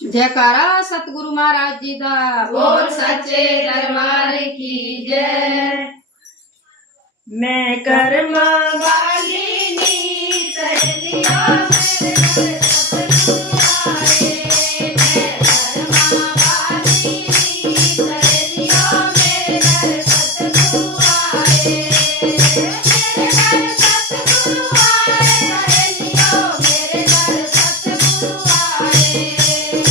जयकारा सतगुरु महाराज जी दा बोल सच्चे दरबार की जय। मैं कर्मा वाली नी सहेलियों मेरे घर सतगुरु आए। मैं कर्मा वाली नी सहेलियों मेरे घर सतगुरु आए। मेरे घर सतगुरु आए सहेलियों मेरे घर सतगुरु आए।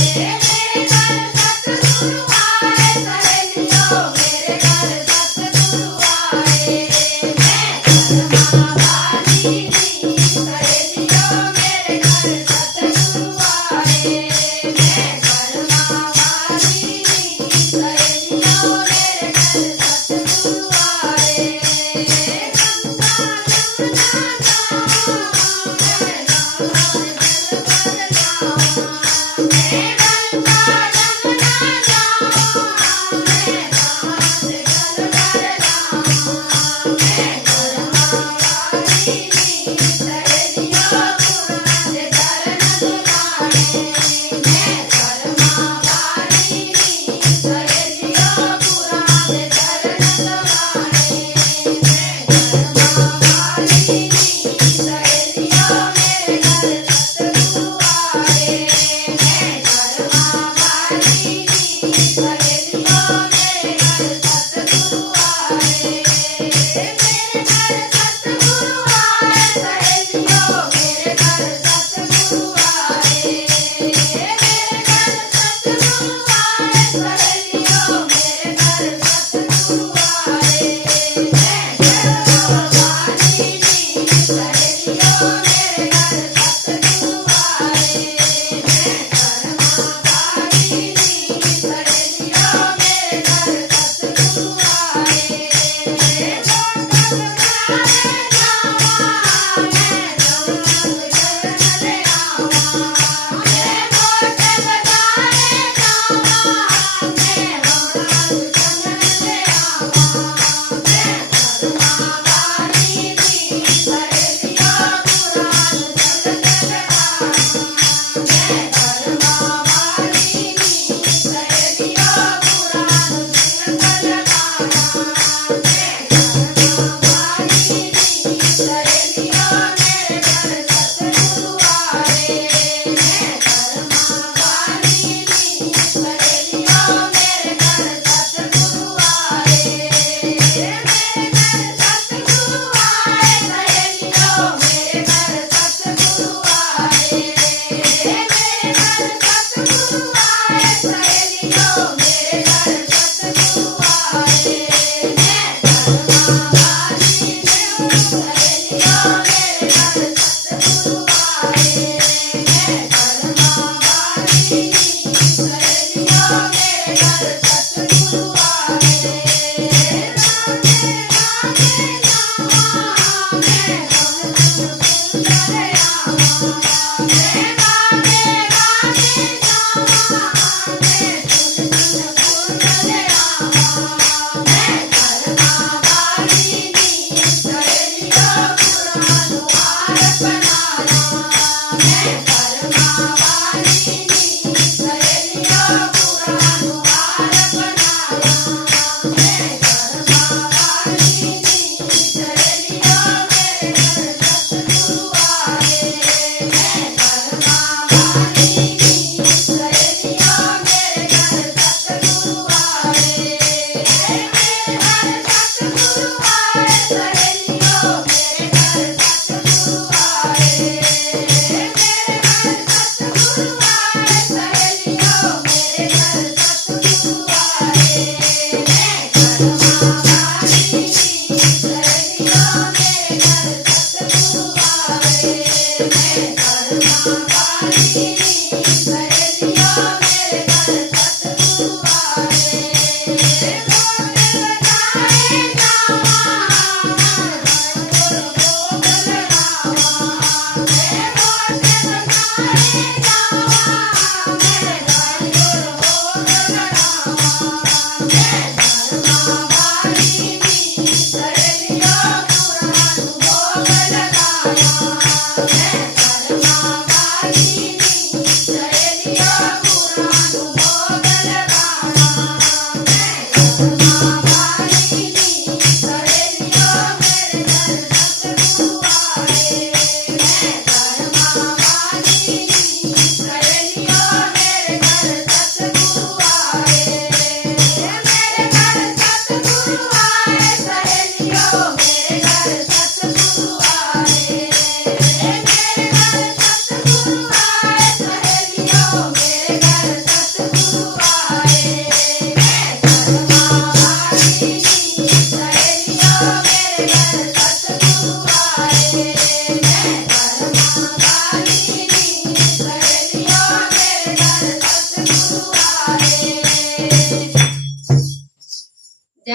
मेरे घर सतगुरु आए सहेलियों मेरे घर सतगुरु आए। मैं कर्मा वाली नी सहेलियों मेरे घर सतगुरु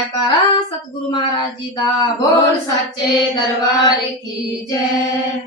જયકારા સતગુરુ મહારાજ જી दा બોલ સાચે દરબાર કી જય।